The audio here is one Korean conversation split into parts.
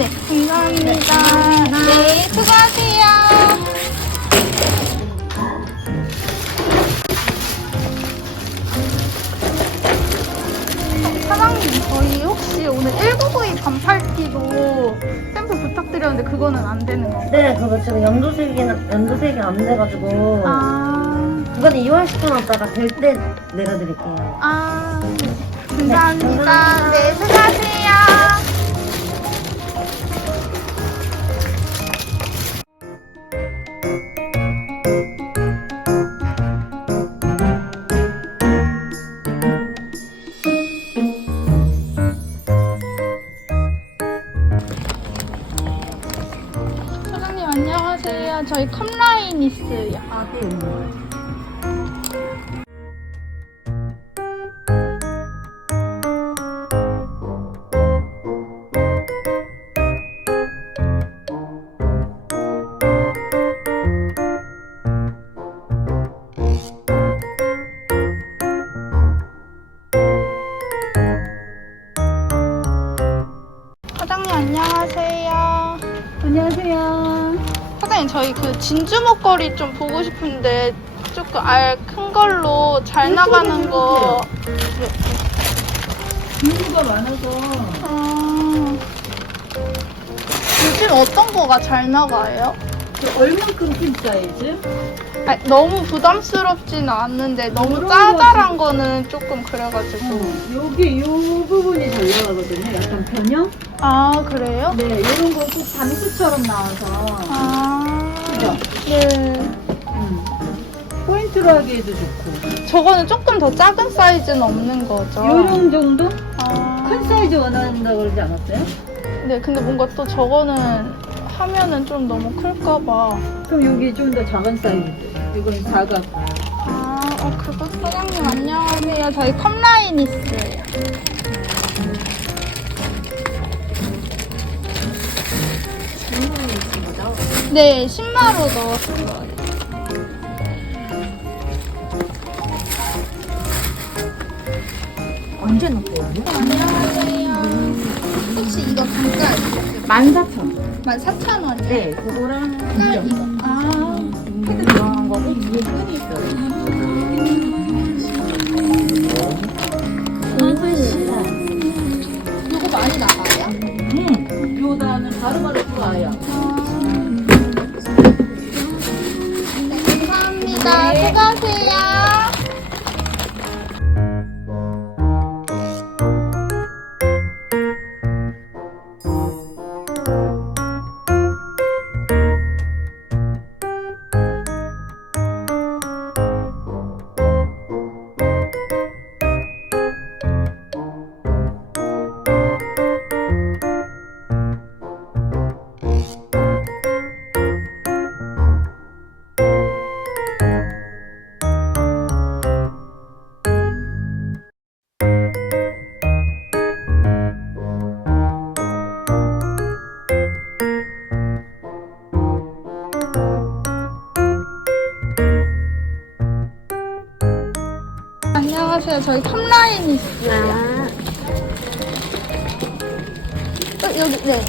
네. 감사합니다. 네, 수고하세요. 어, 사장님, 저희 혹시 오늘 1992 반팔티도 샘플 부탁드렸는데 그거는 안 되는 건가요? 네, 그거 지금 연두색이, 연두색이 안 돼가지고. 아, 그거는 2월 시켜놨다가 될 때 내려드릴게요. 아, 감사합니다. 네, 수고하세요. 안녕하세요. 안녕하세요. 사장님 저희 그 진주 목걸이 좀 보고 싶은데 조금 알 큰 걸로 잘 나가는 거. 네. 종류가 많아서 아, 요즘 어떤 거가 잘 나가요? 그 얼만큼 큰 사이즈? 아니, 너무 부담스럽지는 않는데 너무 그런 짜잘한 거는 조금 그래가지고. 어, 여기 요 부분이 잘 나가거든요. 약간 변형? 아 그래요? 네, 이런 거꼭 반수처럼 나와서 아. 그죠? 네. 음. 포인트로 하기에도 좋고. 저거는 조금 더 작은 사이즈는 없는 거죠? 요런 정도? 아. 큰 사이즈 원한다고 그러지 않았어요? 네, 근데 뭔가 또 저거는 하면은 좀 너무 클까봐. 그럼 여기 좀 더 작은 사이즈. 이건 작아. 아, 어, 그거 사장님 안녕하세요. 저희 컵라인 있어요. 네, 신마로 넣었어요. 언제 넣게요? 안녕하세요. 혹시 이거 단가 14,000원. 14,000원이요? 네, 그거랑 딸 이거. 아, 패드 들어간 거고 위에 끈이 있어요. 이거 많이 나가요? 음, 요다는 바로바로 들어와요. 네, 감사합니다. 안녕 저희 컵라인 있어요. 아, 어, 여기, 네.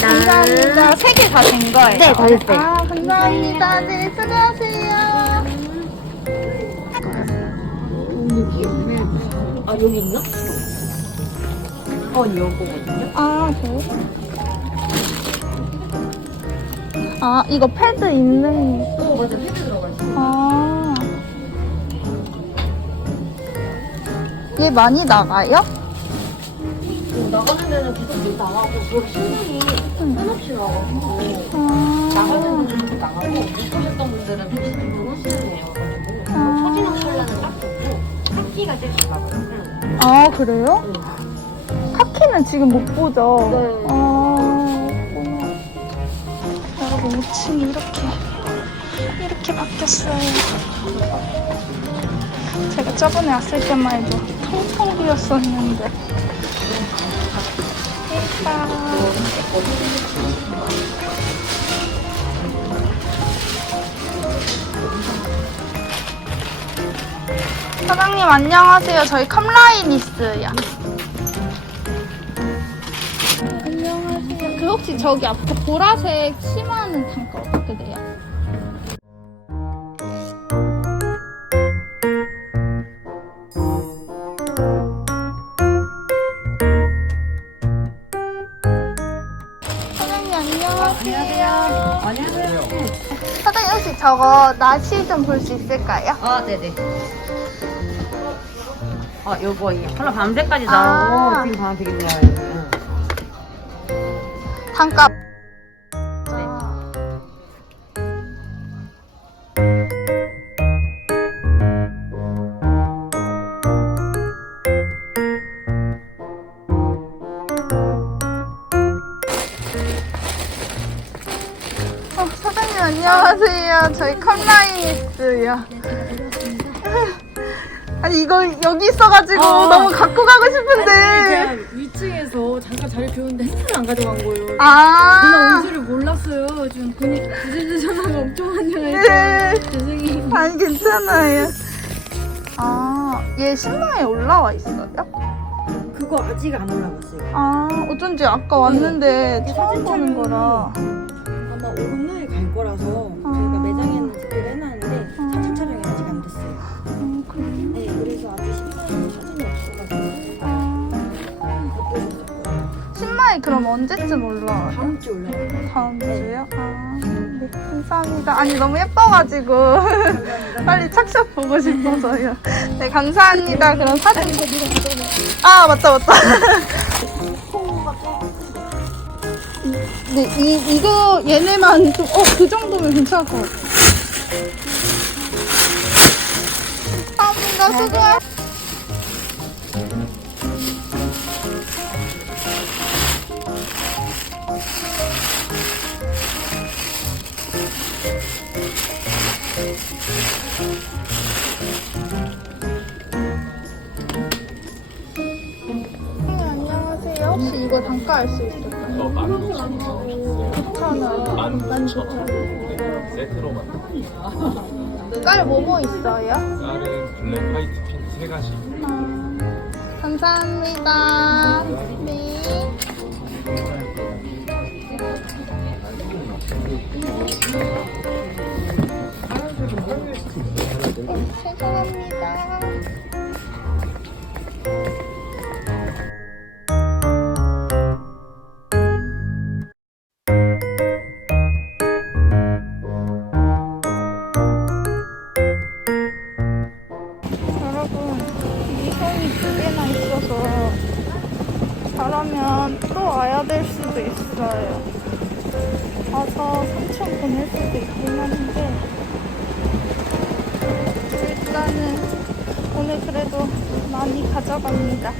감사합니다. 감사합니다. 세 개 다 된 거예요? 네, 다 됐어요. 아, 감사합니다. 네, 수고하세요. 아, 여기 있나? 어, 요거거든요. 아, 그래요? 아, 이거 패드 있는, 어, 맞아. 패드 들어가 있어. 아. 얘 많이 나가요? 어, 나가는 데는 계속 일 나가고, 그리고 신분이 끊없이 나가고, 아. 나가는 분들은 나가고, 못 보셨던 분들은 하시는 거여가지고, 아. 소진한 컬러는 딱 좋고, 카키가 제일 잘 나가요. 아, 그래요? 응. 카키는 지금 못 보죠? 네. 아. 여러분, 5층이 이렇게, 이렇게 바뀌었어요. 제가 저번에 왔을 때만 해도 비었었는데. 예뻐. 사장님 안녕하세요. 저희 컴라이니스요. 안녕하세요. 그 혹시 저기 앞에 보라색 치마는 단가 어떻게 돼요? 사장님 혹시 저거 나시 좀볼 수 있을까요? 아, 네네. 아, 요거, 이 컬러 밤색까지 아. 나오고, 지금 밤 되게 좋아요. 응. 단가. 안녕하세요. 저희 컴라이니스요. 아니 이거 여기 있어가지고 어. 너무 갖고 가고 아니, 싶은데. 제가 위층에서 잠깐 자리 비웠는데 핸드폰 안 가져간 거예요. 저는 아. 온 줄을 몰랐어요. 지금 돈이 부재중 전화가 엄청 많이 네. 와있어. 죄송해요. 아니 괜찮아요. 아, 얘 신망에 올라와 있어요? 그거 아직 안 올라갔어요. 아, 어쩐지 아까 왔는데 네. 처음 보는 거라. 아마 오늘 그럼 언제쯤 올라와요? 다음 주 올라가요. 다음 주요? 아, 네, 감사합니다. 아니, 너무 예뻐가지고. 빨리 착샷 보고 싶어서요. 네, 감사합니다. 그럼 사진. 아, 맞다, 맞다. 네, 이, 이거, 얘네만 좀, 어, 그 정도면 괜찮을 것 같아. 감사합니다. 수고하세요. 선생님, 안녕하세요. 혹시 이거 단가 알 수 있을까요? 어, 만 오천 9,000원. 만만 오천 9,000원. 네, 세트로만 깔 뭐뭐 있어요? 다른 블랙, 화이트, 핑크 세 가지 아, 감사합니다. 네. 죄송합니다. 여러분, 미성이 두 개나 있어서 잘하면 또 와야 될 수도 있어요. 와서 삼촌 보낼 수도 있긴 한데 오늘 그래도 많이 가져갑니다.